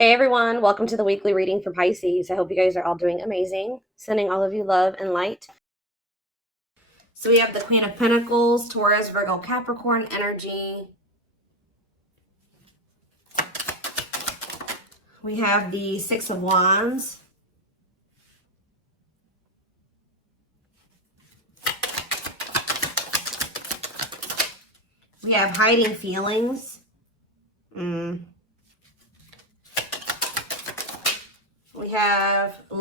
Hey everyone, welcome to the weekly reading for Pisces. I hope you guys are all doing amazing. Sending all of you love and light. So we have the Queen of Pentacles, Taurus, Virgo, Capricorn energy. We have the Six of Wands. We have hiding feelings. We have the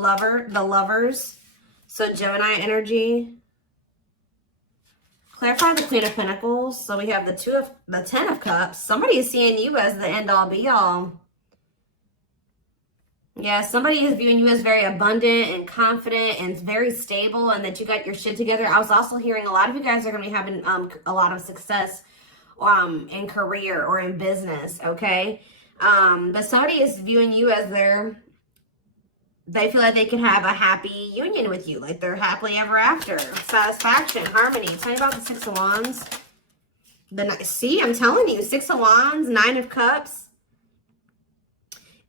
lovers. So Gemini energy. Clarify the Queen of Pentacles. So we have the Ten of Cups. Somebody is seeing you as the end all be all. Yeah, somebody is viewing you as very abundant and confident and very stable, and that you got your shit together. I was also hearing a lot of you guys are going to be having a lot of success in career or in business, okay? But somebody is viewing you as they feel like they can have a happy union with you, like they're happily ever after, satisfaction, harmony. Tell me about the Six of Wands. See, I'm telling you, Six of Wands, Nine of Cups.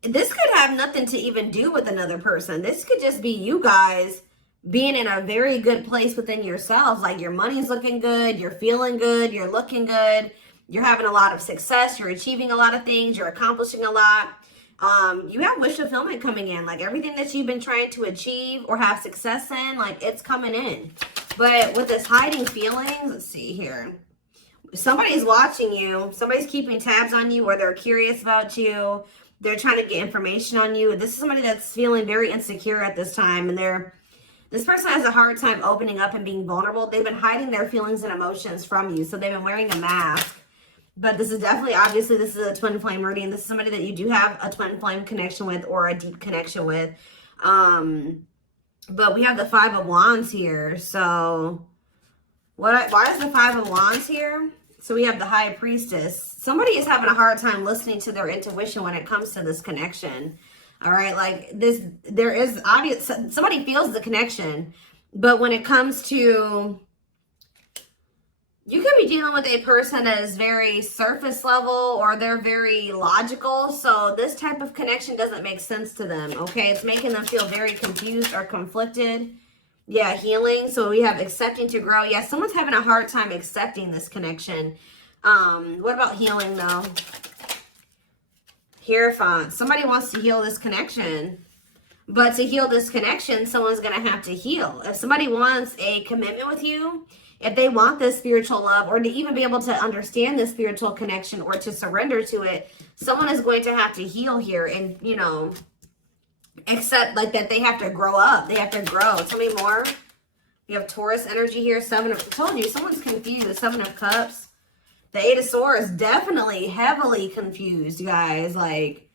This could have nothing to even do with another person. This could just be you guys being in a very good place within yourselves. Like your money's looking good, you're feeling good, you're looking good, you're having a lot of success, you're achieving a lot of things, you're accomplishing a lot. You have wish fulfillment coming in. Like everything that you've been trying to achieve or have success in, like it's coming in. But with this hiding feelings, let's see here. Somebody's watching you. Somebody's keeping tabs on you, or they're curious about you. They're trying to get information on you. This is somebody that's feeling very insecure at this time, and this person has a hard time opening up and being vulnerable. They've been hiding their feelings and emotions from you, so they've been wearing a mask. But this is definitely, obviously, this is a twin flame reading. This is somebody that you do have a twin flame connection with or a deep connection with. But we have the Five of Wands here. So why is the Five of Wands here? So we have the High Priestess. Somebody is having a hard time listening to their intuition when it comes to this connection. All right, like there is obvious, somebody feels the connection, but when it comes to, you could be dealing with a person that is very surface level, or they're very logical. So this type of connection doesn't make sense to them, okay? It's making them feel very confused or conflicted. Yeah, healing. So we have accepting to grow. Yeah, someone's having a hard time accepting this connection. What about healing though? Hierophant. Somebody wants to heal this connection. But to heal this connection, someone's going to have to heal. If somebody wants a commitment with you, if they want this spiritual love, or to even be able to understand this spiritual connection or to surrender to it, someone is going to have to heal here and, you know, accept like that they have to grow up. They have to grow. Tell me more. You have Taurus energy here. I told you, someone's confused. Seven of Cups. The Eight of Swords, definitely heavily confused, you guys. Like,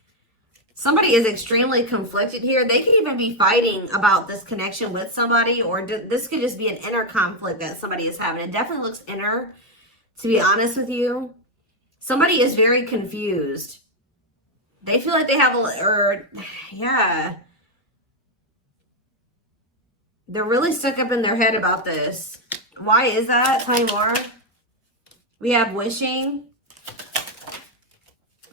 somebody is extremely conflicted here. They could even be fighting about this connection with somebody, or this could just be an inner conflict that somebody is having. It definitely looks inner, to be honest with you. Somebody is very confused. They feel like they have yeah. They're really stuck up in their head about this. Why is that? Tell me more. We have wishing.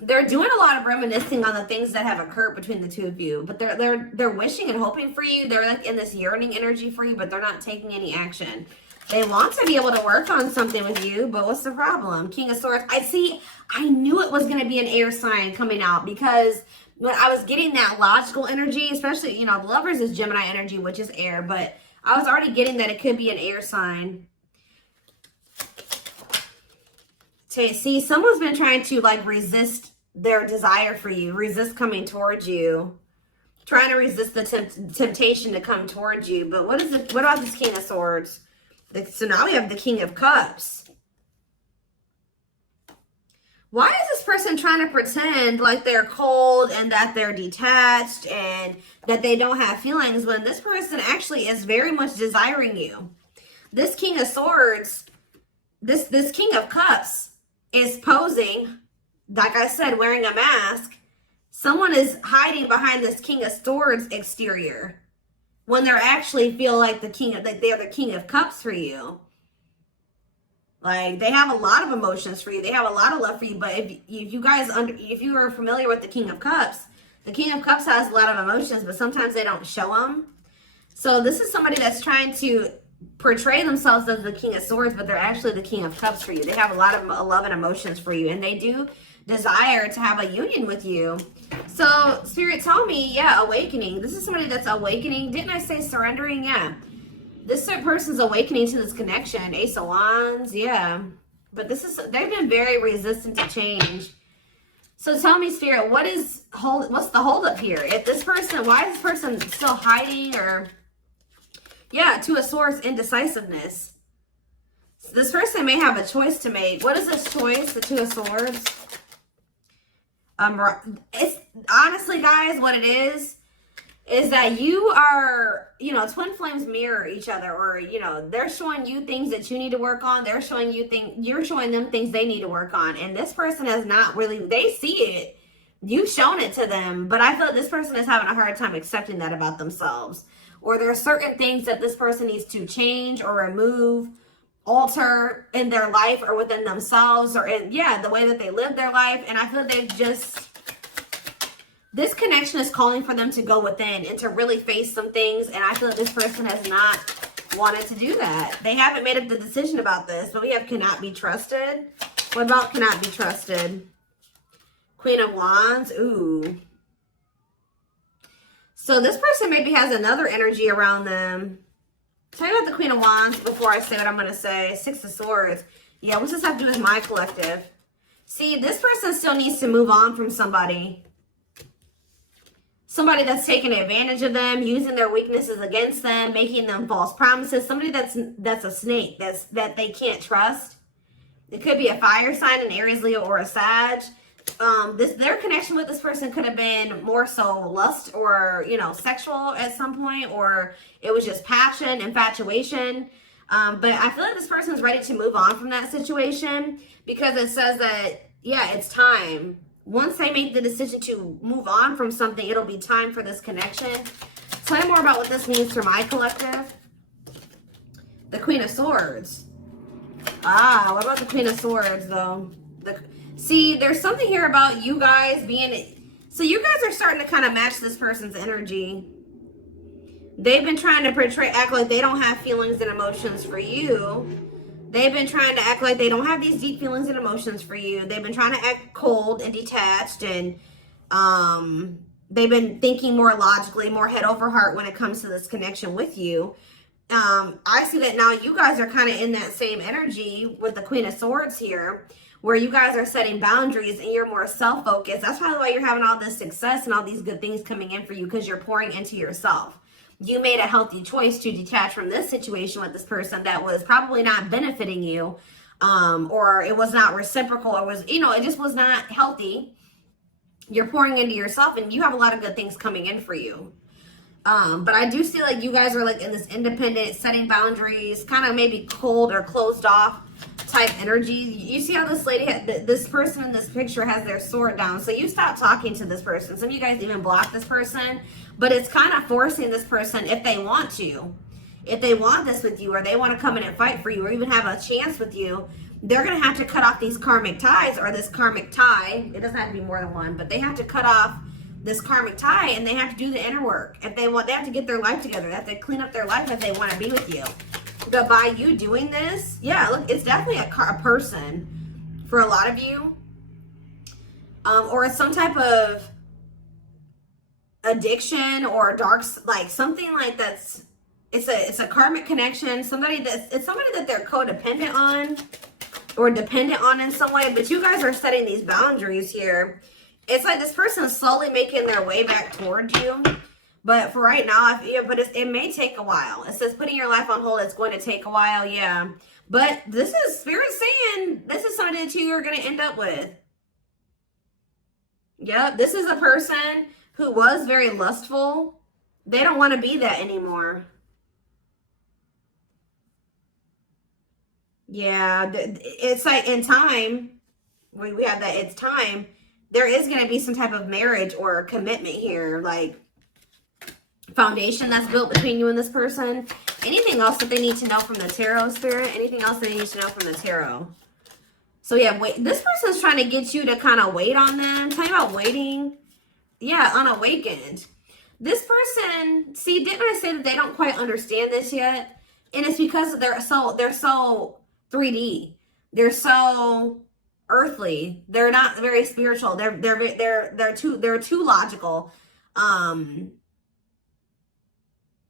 They're doing a lot of reminiscing on the things that have occurred between the two of you, but they're wishing and hoping for you. They're like in this yearning energy for you, but they're not taking any action. They want to be able to work on something with you, but what's the problem? King of Swords. I knew it was going to be an air sign coming out, because when I was getting that logical energy, especially, you know, Lovers is Gemini energy, which is air, but I was already getting that it could be an air sign. See, someone's been trying to like resist their desire for you, resist coming towards you, trying to resist the temptation to come towards you. But what about this King of Swords? So now we have the King of Cups. Why is this person trying to pretend like they're cold and that they're detached and that they don't have feelings, when this person actually is very much desiring you? This King of Swords, this King of Cups is posing, like I said, wearing a mask. Someone is hiding behind this King of Swords exterior when they're actually feel like they're the King of Cups for you. Like, they have a lot of emotions for you. They have a lot of love for you. But if you are familiar with the King of Cups, The King of Cups has a lot of emotions, but sometimes they don't show them. So this is somebody that's trying to portray themselves as the King of Swords, but they're actually the King of Cups for you. They have a lot of love and emotions for you, and they do desire to have a union with you. So Spirit told me, yeah, awakening. This is somebody that's awakening. Didn't I say surrendering? Yeah. This person's awakening to this connection. Ace of Wands, yeah. But they've been very resistant to change. So tell me, Spirit, what's the holdup here? If this person, why is this person still hiding? Or, yeah, Two of Swords, indecisiveness. So this person may have a choice to make. What is this choice? The Two of Swords. It's honestly, guys, what it is that you are, you know, twin flames mirror each other, or, you know, they're showing you things that you need to work on. They're showing you you're showing them things they need to work on. And this person has not really, they see it. You've shown it to them, but I feel like this person is having a hard time accepting that about themselves. Or there are certain things that this person needs to change or remove, alter in their life or within themselves, or in, yeah, the way that they live their life. And I feel like they've just, this connection is calling for them to go within and to really face some things. And I feel like this person has not wanted to do that. They haven't made up the decision about this, but we have cannot be trusted. What about cannot be trusted? Queen of Wands. Ooh. So this person maybe has another energy around them. Tell me about the Queen of Wands before I say what I'm going to say. Six of Swords. Yeah, what's this have to do with my collective? See, this person still needs to move on from somebody. Somebody that's taking advantage of them, using their weaknesses against them, making them false promises. Somebody that's a snake, that they can't trust. It could be a fire sign, an Aries, Leo, or a Sag. Their connection with this person could have been more so lust or, you know, sexual at some point, or it was just passion, infatuation. But I feel like this person's ready to move on from that situation, because it says that, yeah, it's time. Once they make the decision to move on from something, it'll be time for this connection. Tell me more about what this means for my collective. The Queen of Swords. Ah, what about the Queen of Swords, though? See, there's something here about you guys being... So you guys are starting to kind of match this person's energy. They've been trying to act like they don't have feelings and emotions for you. They've been trying to act like they don't have these deep feelings and emotions for you. They've been trying to act cold and detached, and they've been thinking more logically, more head over heart when it comes to this connection with you. I see that now you guys are kind of in that same energy with the Queen of Swords here, where you guys are setting boundaries and you're more self-focused. That's probably why you're having all this success and all these good things coming in for you, because you're pouring into yourself. You made a healthy choice to detach from this situation with this person that was probably not benefiting you, or it was not reciprocal, or was, you know, it just was not healthy. You're pouring into yourself, and you have a lot of good things coming in for you. But I do feel like you guys are like in this independent, setting boundaries, kind of maybe cold or closed off type energy. You see how this lady, this person in this picture has their sword down. So you stop talking to this person. Some of you guys even block this person, but it's kind of forcing this person, if they want to, if they want this with you, or they want to come in and fight for you, or even have a chance with you, they're going to have to cut off these karmic ties, or this karmic tie. It doesn't have to be more than one, but they have to cut off this karmic tie, and they have to do the inner work. If they want, they have to get their life together. They have to clean up their life if they want to be with you. But by you doing this, yeah, look, it's definitely a person for a lot of you, or it's some type of addiction or dark, like something like that's, it's a karmic connection. It's somebody that they're codependent on or dependent on in some way. But you guys are setting these boundaries here. It's like this person is slowly making their way back towards you. But for right now, it may take a while. It says putting your life on hold, it's going to take a while, yeah. But this is Spirit saying this is somebody that you are going to end up with. Yep, this is a person who was very lustful. They don't want to be that anymore. Yeah, it's like in time, we have that, it's time. There is going to be some type of marriage or commitment here, like foundation that's built between you and this person. Anything else that they need to know from the tarot, Spirit? Anything else they need to know from the tarot? So yeah, wait. This person's trying to get you to kind of wait on them. Tell me about waiting. Yeah, unawakened. This person, see, didn't I say that they don't quite understand this yet? And it's because they're so 3D. They're so earthly. They're not very spiritual. They're too logical.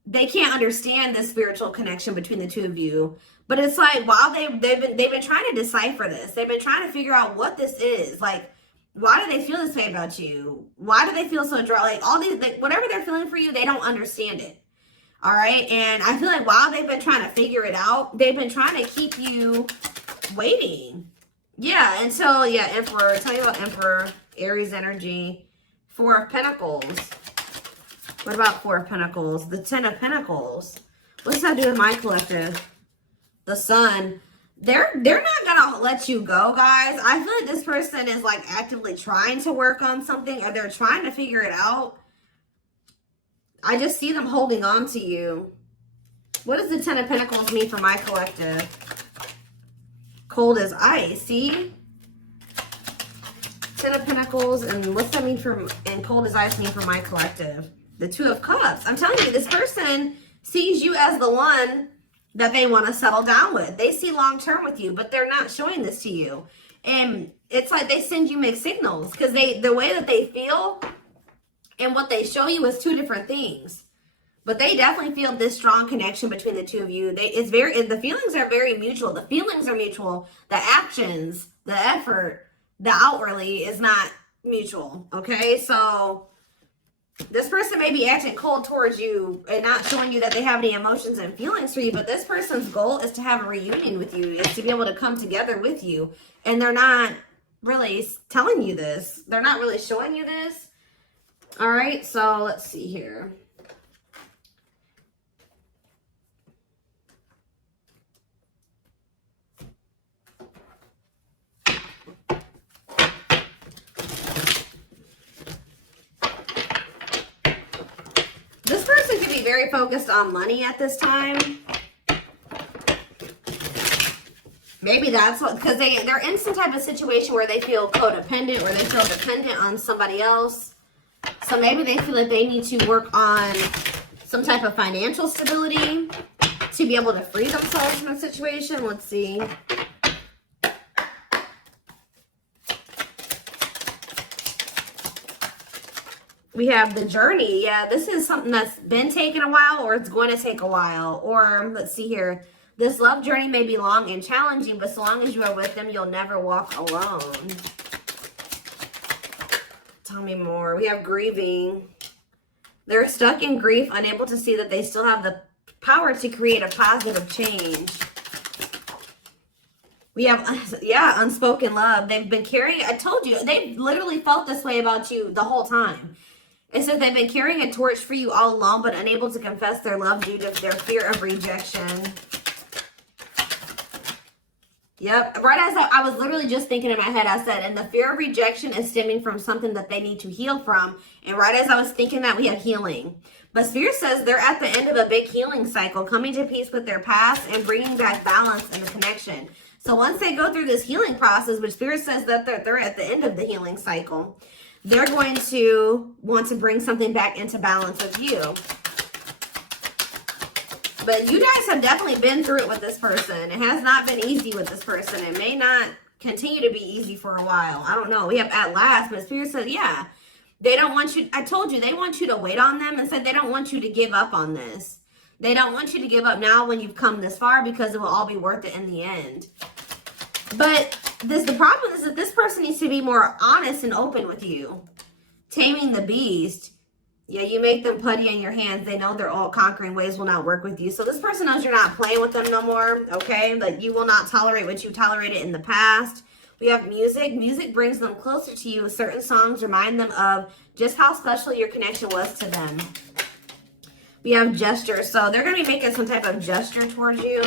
They can't understand the spiritual connection between the two of you. But it's like, while they've been trying to decipher this. They've been trying to figure out what this is. Like, why do they feel this way about you? Why do they feel so dry? Like, all these, like, whatever they're feeling for you, they don't understand it. All right. And I feel like while they've been trying to figure it out, they've been trying to keep you waiting. Yeah. Until, yeah, Emperor. Tell you about Emperor, Aries energy, Four of Pentacles. What about Four of Pentacles? The Ten of Pentacles. What's that do with my collective? The Sun. They're not gonna let you go, guys. I feel like this person is like actively trying to work on something, or they're trying to figure it out. I just see them holding on to you. What does the Ten of Pentacles mean for my collective? Cold as ice. See? Ten of Pentacles, and what's that mean for, and cold as ice mean for my collective? The Two of Cups. I'm telling you, this person sees you as the one that they want to settle down with. They see long term with you, but they're not showing this to you. And it's like they send you mixed signals, because the way that they feel and what they show you is two different things. But they definitely feel this strong connection between the two of you. The feelings are very mutual. The feelings are mutual. The actions, the effort, the outwardly is not mutual. Okay, so this person may be acting cold towards you and not showing you that they have any emotions and feelings for you, but this person's goal is to have a reunion with you, is to be able to come together with you. And they're not really telling you this. They're not really showing you this. All right, so let's see here. This person could be very focused on money at this time. Maybe that's what, because they're in some type of situation where they feel codependent, or they feel dependent on somebody else. So maybe they feel like they need to work on some type of financial stability to be able to free themselves from a situation. Let's see. We have the journey. Yeah, this is something that's been taking a while, or it's going to take a while. Or let's see here. This love journey may be long and challenging, but so long as you are with them, you'll never walk alone. Tell me more. We have grieving. They're stuck in grief, unable to see that they still have the power to create a positive change. We have, yeah, unspoken love. They've been carrying, I told you, they've literally felt this way about you the whole time. It says they've been carrying a torch for you all along, but unable to confess their love due to their fear of rejection. Yep. Right as I was literally just thinking in my head, I said, and the fear of rejection is stemming from something that they need to heal from. And right as I was thinking that, we have healing. But Spirit says they're at the end of a big healing cycle, coming to peace with their past and bringing back balance and the connection. So once they go through this healing process, which Spirit says that they're at the end of the healing cycle, they're going to want to bring something back into balance with you. But you guys have definitely been through it with this person. It has not been easy with this person. It may not continue to be easy for a while. I don't know. We have at last, but Spirit said, yeah, they don't want you. I told you, they want you to wait on them, and said they don't want you to give up on this. They don't want you to give up now when you've come this far, because it will all be worth it in the end. But the problem is that this person needs to be more honest and open with you. Taming the beast. Yeah, you make them putty in your hands. They know their all-conquering ways will not work with you. So this person knows you're not playing with them no more, okay? Like, you will not tolerate what you tolerated in the past. We have music. Music brings them closer to you. Certain songs remind them of just how special your connection was to them. We have gestures. So they're going to be making some type of gesture towards you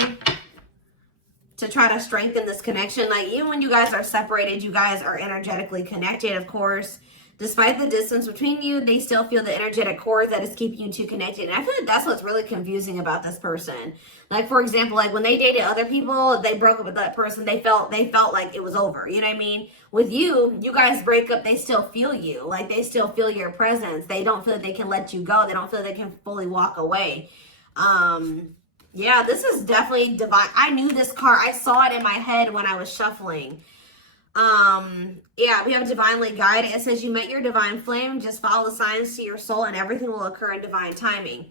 to try to strengthen this connection. Like, even when you guys are separated, you guys are energetically connected, of course. Despite the distance between you, they still feel the energetic cord that is keeping you two connected. And I feel like that's what's really confusing about this person. Like, for example, like when they dated other people, they broke up with that person, they felt like it was over. You know what I mean? With you, you guys break up, they still feel you. Like, they still feel your presence. They don't feel that they can let you go. They don't feel they can fully walk away. Yeah, this is definitely divine. I knew this card. I saw it in my head when I was shuffling. Yeah, we have divinely guided. It says you met your divine flame. Just follow the signs to your soul and everything will occur in divine timing.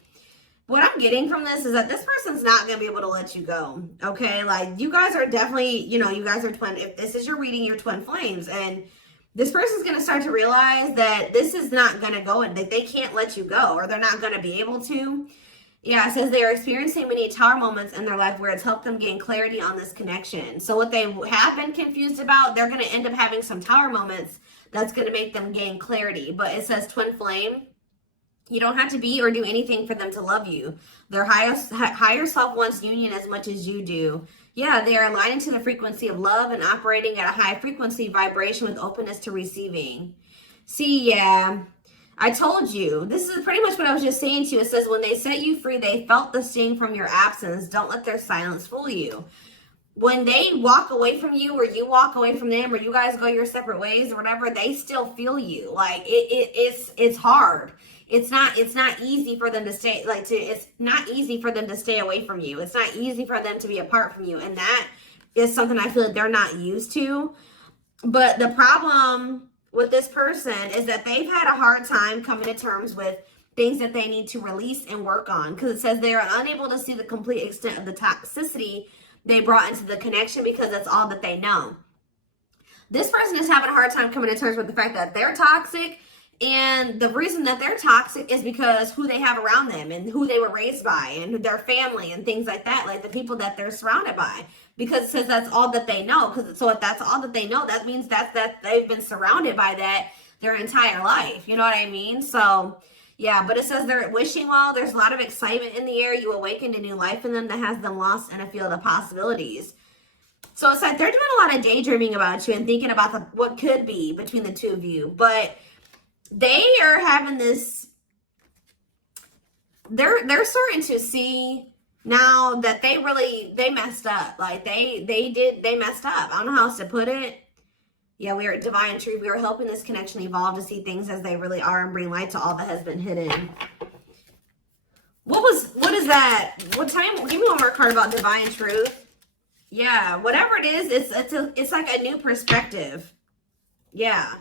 What I'm getting from this is that this person's not going to be able to let you go. Okay. Like, you guys are definitely, you know, you guys are twin. If this is your reading, you're twin flames, and this person's going to start to realize that this is not going to go and that they can't let you go, or they're not going to be able to. Yeah, it says they are experiencing many tower moments in their life where it's helped them gain clarity on this connection. So what they have been confused about, they're going to end up having some tower moments that's going to make them gain clarity. But it says twin flame. You don't have to be or do anything for them to love you. Their higher self wants union as much as you do. Yeah, they are aligning to the frequency of love and operating at a high frequency vibration with openness to receiving. See, yeah. I told you, this is pretty much what I was just saying to you. It says, when they set you free, they felt the sting from your absence. Don't let their silence fool you. When they walk away from you, or you walk away from them, or you guys go your separate ways or whatever, they still feel you. Like, it's hard. It's not easy for them to stay, it's not easy for them to stay away from you. It's not easy for them to be apart from you. And that is something I feel like they're not used to. But the problem with this person is that they've had a hard time coming to terms with things that they need to release and work on, because it says they are unable to see the complete extent of the toxicity they brought into the connection because that's all that they know. This person is having a hard time coming to terms with the fact that they're toxic, and the reason that they're toxic is because who they have around them and who they were raised by and their family and things like that, like the people that they're surrounded by. Because it says that's all that they know. So if that's all that they know, that means that they've been surrounded by that their entire life. You know what I mean? So, yeah, but it says they're wishing well. There's a lot of excitement in the air. You awakened a new life in them that has them lost in a field of possibilities. So it's like they're doing a lot of daydreaming about you and thinking about what could be between the two of you. But they are having this, they're starting to see now that they messed up. Like they messed up. I don't know how else to put it. Yeah, we are at divine truth. We are helping this connection evolve to see things as they really are and bring light to all that has been hidden. What is that? What time? Give me one more card about divine truth. Yeah, whatever it is, it's like a new perspective. Yeah.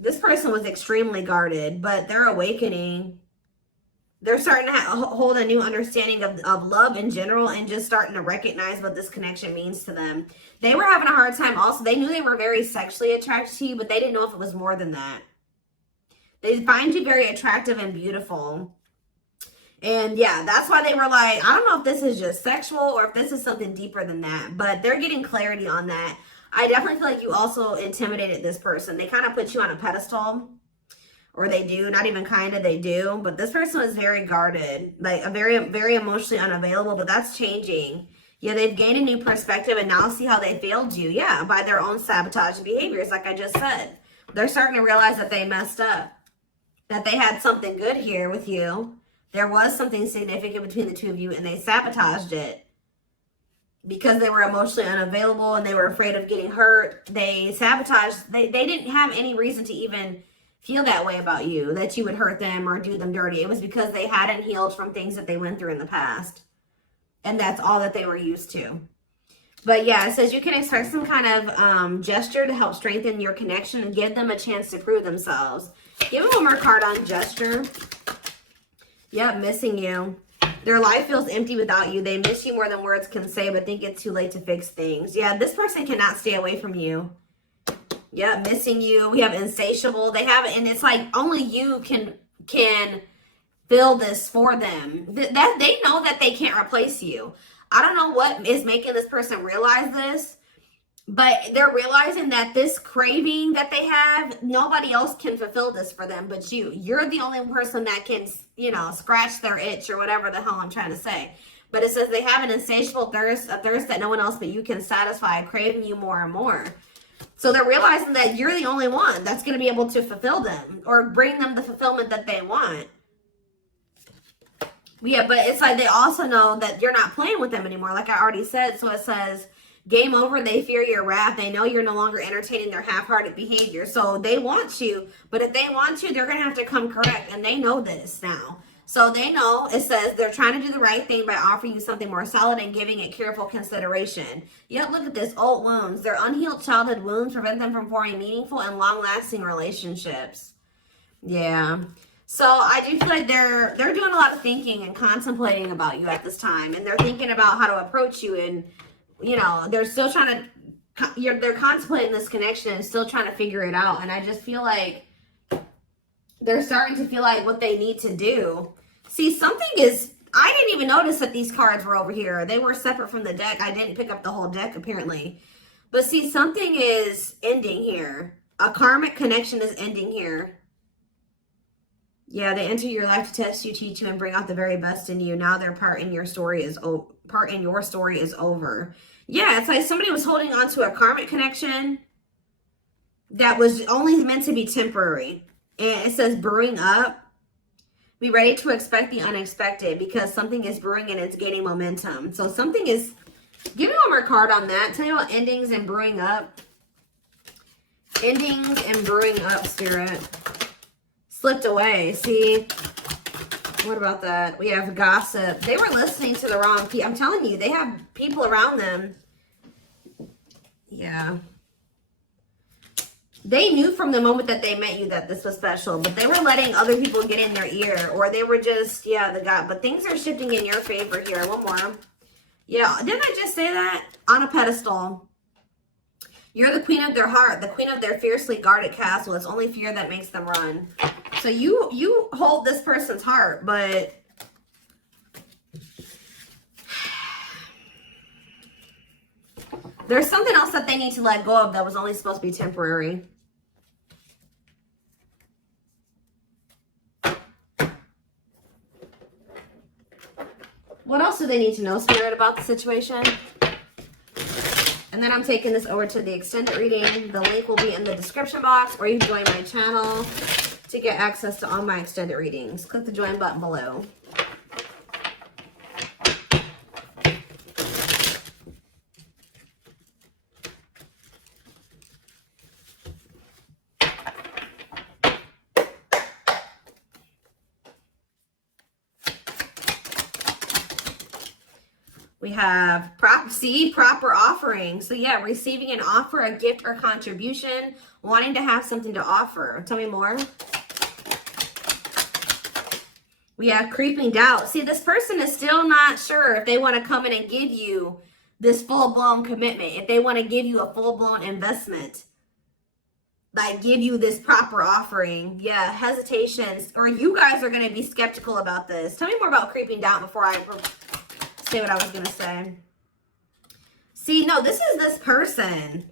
This person was extremely guarded, but they're awakening. They're starting to hold a new understanding of love in general, and just starting to recognize what this connection means to them. They were having a hard time also. They knew they were very sexually attracted to you, but they didn't know if it was more than that. They find you very attractive and beautiful. And yeah, that's why they were like, I don't know if this is just sexual or if this is something deeper than that. But they're getting clarity on that. I definitely feel like you also intimidated this person. They kind of put you on a pedestal. Or they do, not even kind of, they do. But this person was very guarded, like a very, very emotionally unavailable, but that's changing. Yeah, they've gained a new perspective, and now see how they failed you. Yeah, by their own sabotage behaviors, like I just said. They're starting to realize that they messed up, that they had something good here with you. There was something significant between the two of you, and they sabotaged it. Because they were emotionally unavailable and they were afraid of getting hurt, they sabotaged. They didn't have any reason to even feel that way about you, that you would hurt them or do them dirty. It was because they hadn't healed from things that they went through in the past. And that's all that they were used to. But yeah, it says you can expect some kind of gesture to help strengthen your connection and give them a chance to prove themselves. Give me one more card on gesture. Yep, missing you. Their life feels empty without you. They miss you more than words can say, but think it's too late to fix things. Yeah, this person cannot stay away from you. Yeah, missing you. We have insatiable. They have it, and it's like only you can fill this for them. That they know that they can't replace you. I don't know what is making this person realize this, but they're realizing that this craving that they have, nobody else can fulfill this for them but you. You're the only person that can, you know, scratch their itch or whatever the hell I'm trying to say. But it says they have an insatiable thirst, a thirst that no one else but you can satisfy, craving you more and more. So they're realizing that you're the only one that's going to be able to fulfill them or bring them the fulfillment that they want. Yeah, but it's like they also know that you're not playing with them anymore, like I already said. So it says, game over, they fear your wrath. They know you're no longer entertaining their half-hearted behavior. So they want you, but if they want you, they're going to have to come correct. And they know this now. So they know, it says, they're trying to do the right thing by offering you something more solid and giving it careful consideration. Yet, look at this, old wounds. Their unhealed childhood wounds prevent them from forming meaningful and long-lasting relationships. Yeah. So I do feel like they're doing a lot of thinking and contemplating about you at this time. And they're thinking about how to approach you. And, you know, they're still trying to, they're contemplating this connection and still trying to figure it out. And I just feel like they're starting to feel like what they need to do. See, something is, I didn't even notice that these cards were over here. They were separate from the deck. I didn't pick up the whole deck, apparently. But see, something is ending here. A karmic connection is ending here. Yeah, they enter your life to test you, teach you, and bring out the very best in you. Now their part in your story is over. Yeah, it's like somebody was holding on to a karmic connection that was only meant to be temporary. And it says brewing up. Be ready to expect the unexpected because something is brewing and it's gaining momentum. So something is, give me one more card on that. Tell me about endings and brewing up. Endings and brewing up, Spirit. Slipped away. See, what about that? We have gossip. They were listening to the wrong people. I'm telling you, they have people around them. Yeah. They knew from the moment that they met you that this was special, but they were letting other people get in their ear, or they were just, yeah, the God. But things are shifting in your favor here. One more. Yeah, didn't I just say that? On a pedestal. You're the queen of their heart, the queen of their fiercely guarded castle. It's only fear that makes them run. So you hold this person's heart, but there's something else that they need to let go of that was only supposed to be temporary. What else do they need to know, Spirit, about the situation? And then I'm taking this over to the extended reading. The link will be in the description box, or you can join my channel to get access to all my extended readings. Click the join button below. We have proper offering. So yeah, receiving an offer, a gift, or contribution, wanting to have something to offer. Tell me more. We have creeping doubt. See, this person is still not sure if they want to come in and give you this full-blown commitment, if they want to give you a full-blown investment, like give you this proper offering. Yeah, hesitations, or you guys are going to be skeptical about this. Tell me more about creeping doubt before I say what I was going to say. See, no, this is this person.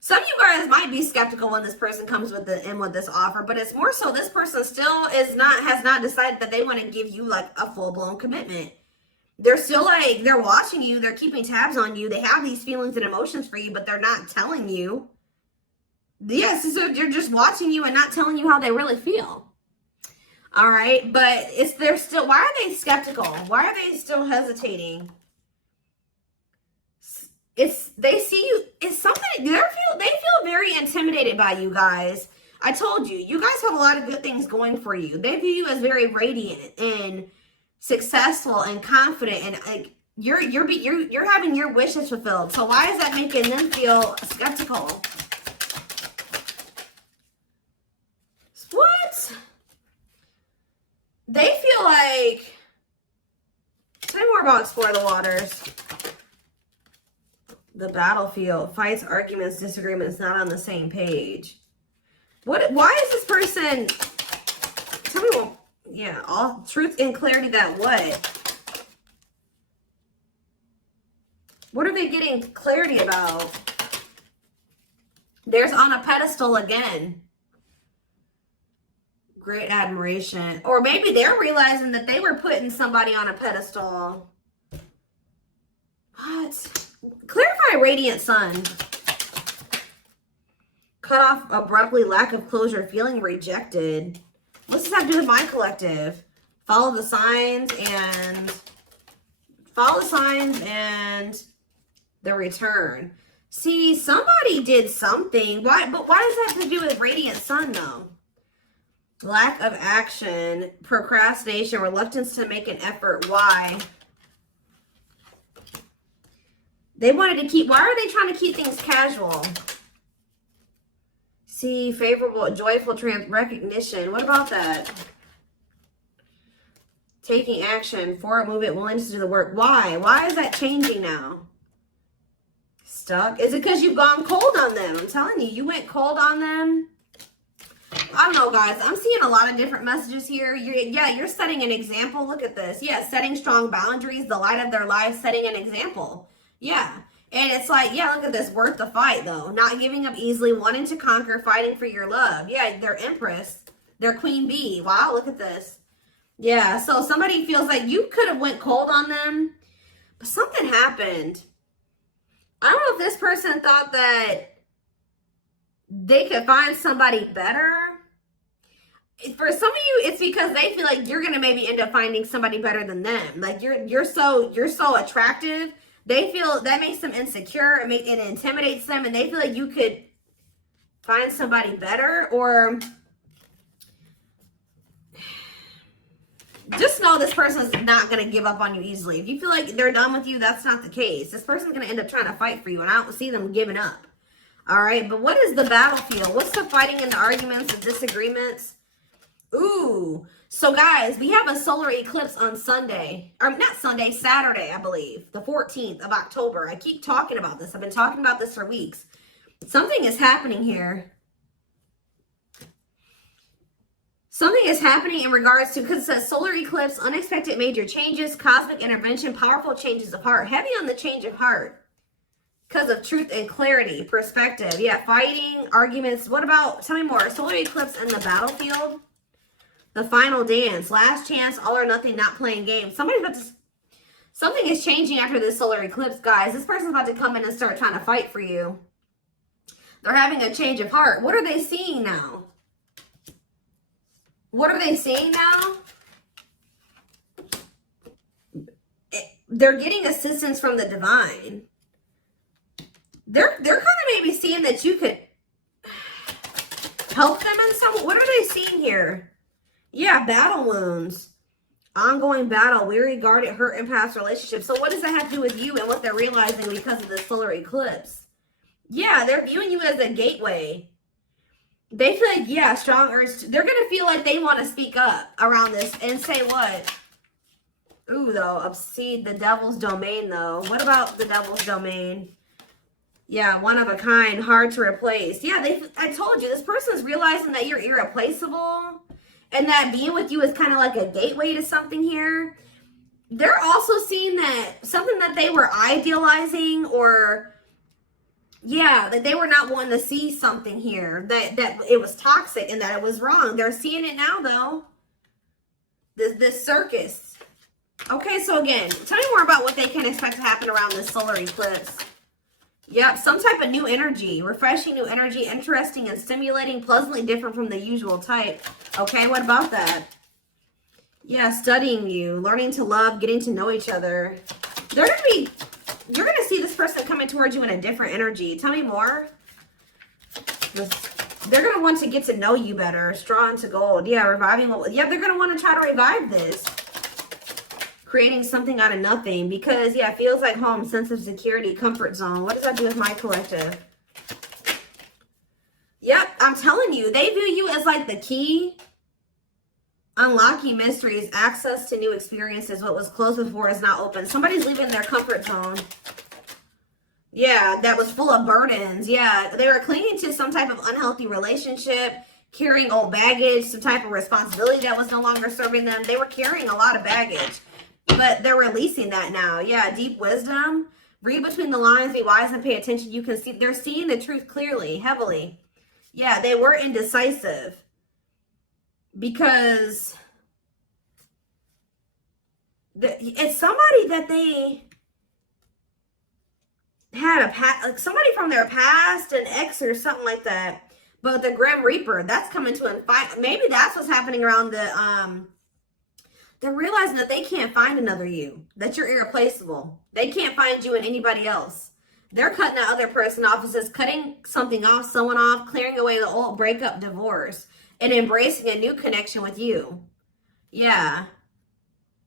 Some of you guys might be skeptical when this person comes with this offer, but it's more so this person still has not decided that they want to give you like a full-blown commitment. They're still like, they're watching you, they're keeping tabs on you, they have these feelings and emotions for you, but they're not telling you. Yes, so they're just watching you and not telling you how they really feel. All right, but they're still, why are they skeptical? Why are they still hesitating? They see you, it's something, they feel very intimidated by you guys. I told you, you guys have a lot of good things going for you. They view you as very radiant and successful and confident, and like you're having your wishes fulfilled. So why is that making them feel skeptical? What? They feel like, tell me more about Explore the Waters. The battlefield, fights, arguments, disagreements, not on the same page. Why is this person, tell me what, yeah, all truth and clarity that what? What are they getting clarity about? There's on a pedestal again. Great admiration. Or maybe they're realizing that they were putting somebody on a pedestal. What? Clarify radiant sun. Cut off abruptly, lack of closure, feeling rejected. What's this have to do with my collective? Follow the signs and the return. See, somebody did something. Why? But why does that have to do with radiant sun though? Lack of action, procrastination, reluctance to make an effort. Why? They wanted to keep, why are they trying to keep things casual? See, favorable, joyful recognition. What about that? Taking action, forward movement, willingness to do the work. Why? Why is that changing now? Stuck? Is it because you've gone cold on them? I'm telling you, you went cold on them. I don't know, guys. I'm seeing a lot of different messages here. You're setting an example. Look at this. Yeah, setting strong boundaries, the light of their life, setting an example. Yeah. And it's like, yeah, look at this. Worth the fight, though. Not giving up easily, wanting to conquer, fighting for your love. Yeah, they're Empress. They're Queen Bee. Wow, look at this. Yeah, so somebody feels like you could have went cold on them, but something happened. I don't know if this person thought that they could find somebody better. For some of you, it's because they feel like you're gonna maybe end up finding somebody better than them. Like you're so attractive. They feel that makes them insecure. It intimidates them, and they feel like you could find somebody better. Or just know this person's not gonna give up on you easily. If you feel like they're done with you, that's not the case. This person's gonna end up trying to fight for you, and I don't see them giving up. All right, but what is the battlefield? What's the fighting and the arguments and disagreements? Ooh, so guys, we have a solar eclipse on Sunday, or not Sunday, Saturday, I believe, the 14th of October. I keep talking about this. I've been talking about this for weeks. Something is happening here. Something is happening in regards to, because it says solar eclipse, unexpected major changes, cosmic intervention, powerful changes of heart. Heavy on the change of heart. Because of truth and clarity, perspective. Yeah, fighting, arguments. What about, tell me more. Solar eclipse and the battlefield. The final dance. Last chance, all or nothing, not playing games. Somebody's about to, something is changing after this solar eclipse, guys. This person's about to come in and start trying to fight for you. They're having a change of heart. What are they seeing now? What are they seeing now? They're getting assistance from the divine. They're kind of maybe seeing that you could help them in some. What are they seeing here? Yeah, battle wounds. Ongoing battle, weary, guarded, hurt, and past relationships. So what does that have to do with you and what they're realizing because of the solar eclipse? Yeah, they're viewing you as a gateway. They feel like, yeah, strong urge. They're going to feel like they want to speak up around this and say what? Ooh, though, obsede, the devil's domain, though. What about the devil's domain? Yeah, one of a kind, hard to replace. Yeah, I told you, this person's realizing that you're irreplaceable and that being with you is kind of like a gateway to something here. They're also seeing that something that they were idealizing, or yeah, that they were not wanting to see something here, that it was toxic and that it was wrong. They're seeing it now, though. This circus. Okay, so again, tell me more about what they can expect to happen around this solar eclipse. Yep, some type of new energy, refreshing new energy, interesting and stimulating, pleasantly different from the usual type. Okay, what about that? Yeah, studying you, learning to love, getting to know each other. You're going to see this person coming towards you in a different energy. Tell me more. They're going to want to get to know you better. Straw into gold. Yeah, reviving. Yeah, they're going to want to try to revive this. Creating something out of nothing, because yeah, it feels like home, sense of security, comfort zone. What does that do with my collective? Yep, I'm telling you, they view you as like the key. Unlocking mysteries, access to new experiences. What was closed before is now open. Somebody's leaving their comfort zone. Yeah, that was full of burdens. Yeah, they were clinging to some type of unhealthy relationship, carrying old baggage, some type of responsibility that was no longer serving them. They were carrying a lot of baggage. But they're releasing that now. Yeah, deep wisdom. Read between the lines, be wise and pay attention. You can see, they're seeing the truth clearly, heavily. Yeah, they were indecisive. Because it's somebody that they had like somebody from their past, an ex or something like that. But the Grim Reaper, that's coming to a maybe that's what's happening around the they're realizing that they can't find another you, that you're irreplaceable. They can't find you in anybody else. They're cutting that other person off. It says cutting something off, someone off, clearing away the old breakup, divorce, and embracing a new connection with you. Yeah.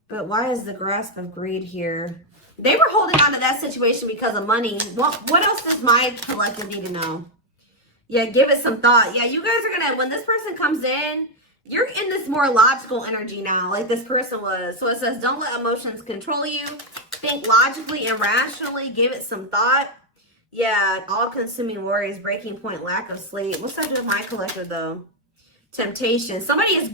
But why is the grasp of greed here? They were holding on to that situation because of money. What else does my collective need to know? Yeah, give it some thought. Yeah, you guys are going to, when this person comes in, you're in this more logical energy now, like this person was. So it says, don't let emotions control you. Think logically and rationally. Give it some thought. Yeah, all-consuming worries, breaking point, lack of sleep. What's that do with my collective, though? Temptation. Somebody is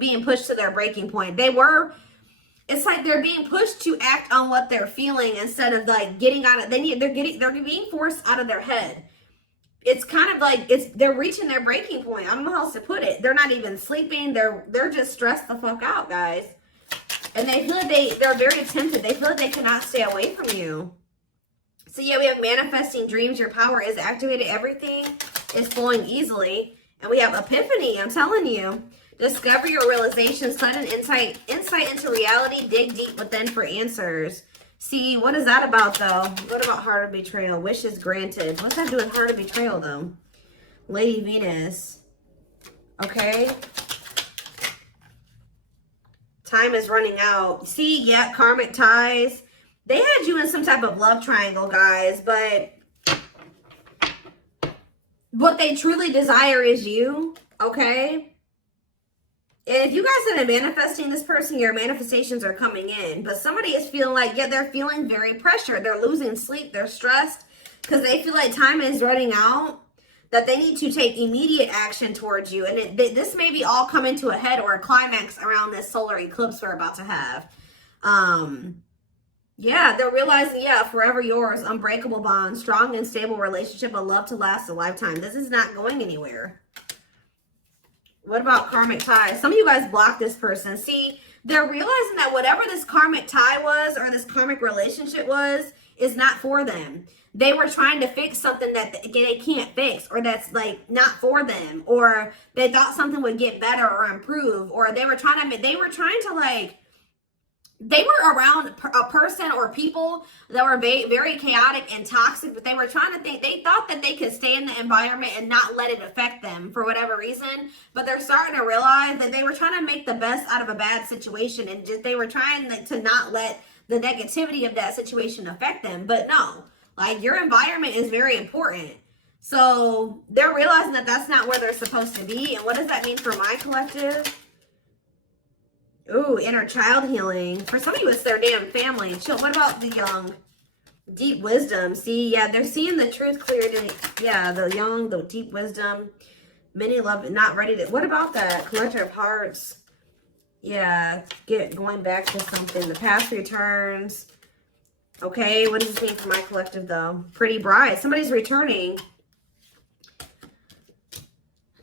being pushed to their breaking point. It's like they're being pushed to act on what they're feeling instead of like getting out of. They're being forced out of their head. It's kind of like they're reaching their breaking point. I don't know how else to put it. They're not even sleeping. They're just stressed the fuck out, guys. And they feel like they're very tempted. They feel like they cannot stay away from you. So yeah, we have manifesting dreams. Your power is activated. Everything is flowing easily. And we have epiphany. I'm telling you. Discover your realizations. Sudden insight into reality. Dig deep within for answers. See, what is that about, though? What about heart of betrayal? Wishes granted. What's that do with heart of betrayal, though? Lady Venus. Okay. Time is running out. See, yeah, karmic ties. They had you in some type of love triangle, guys, but what they truly desire is you, okay? And if you guys have been manifesting this person, your manifestations are coming in. But somebody is feeling like, yeah, they're feeling very pressured. They're losing sleep. They're stressed because they feel like time is running out, that they need to take immediate action towards you. And this may be all coming to a head or a climax around this solar eclipse we're about to have. Yeah, they're realizing, yeah, forever yours, unbreakable bond, strong and stable relationship, a love to last a lifetime. This is not going anywhere. What about karmic ties? Some of you guys blocked this person. See, they're realizing that whatever this karmic tie was or this karmic relationship was is not for them. They were trying to fix something that they can't fix, or that's like not for them, or they thought something would get better or improve, or they were trying to like, they were around a person or people that were very chaotic and toxic, but they were trying to they thought that they could stay in the environment and not let it affect them for whatever reason. But they're starting to realize that they were trying to make the best out of a bad situation, and they were trying to not let the negativity of that situation affect them. But no, like, your environment is very important. So they're realizing that that's not where they're supposed to be. And what does that mean for my collective? Ooh, inner child healing. For some of you, it's their damn family. Chill. What about the young? Deep wisdom. See, yeah, they're seeing the truth cleared. Yeah, the young, the deep wisdom. Many love, not ready to. What about that? Collector of hearts. Yeah, going back to something. The past returns. Okay, what does this mean for my collective, though? Pretty bride. Somebody's returning.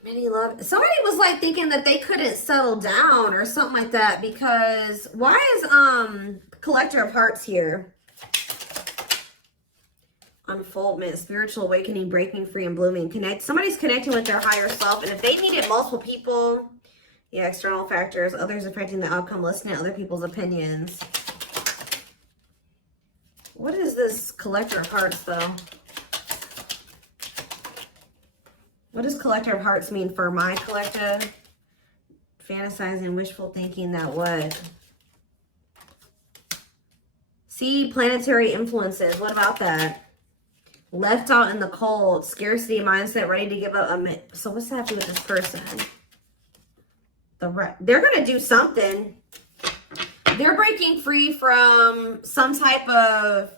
Many love. Somebody was like thinking that they couldn't settle down or something like that, because why is collector of hearts here? Unfoldment, spiritual awakening, breaking free and blooming. Somebody's connecting with their higher self, and if they needed multiple people, yeah, external factors, others affecting the outcome, listening to other people's opinions. What is this collector of hearts, though? What does collector of hearts mean for my collective? Fantasizing, wishful thinking, that what? See, planetary influences. What about that? Left out in the cold, scarcity mindset, ready to give up. So what's that do with this person? They're going to do something. They're breaking free from some type of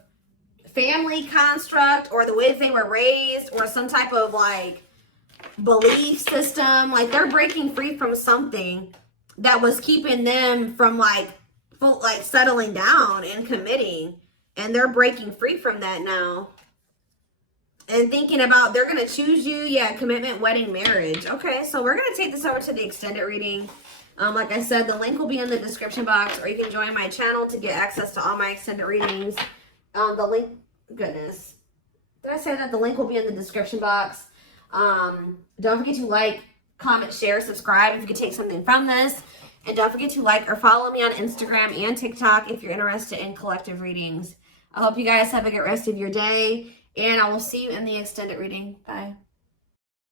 family construct, or the way they were raised, or some type of like belief system. Like, they're breaking free from something that was keeping them from like settling down and committing, and they're breaking free from that now and thinking about they're going to choose you. Yeah, commitment, wedding, marriage. Okay, so we're going to take this over to the extended reading. Like I said, the link will be in the description box, or you can join my channel to get access to all my extended readings. The link, goodness, did I say that? The link will be in the description box. Don't forget to like, comment, share, subscribe if you could take something from this. And don't forget to like or follow me on Instagram and TikTok if you're interested in collective readings. I hope you guys have a good rest of your day, and I will see you in the extended reading. Bye.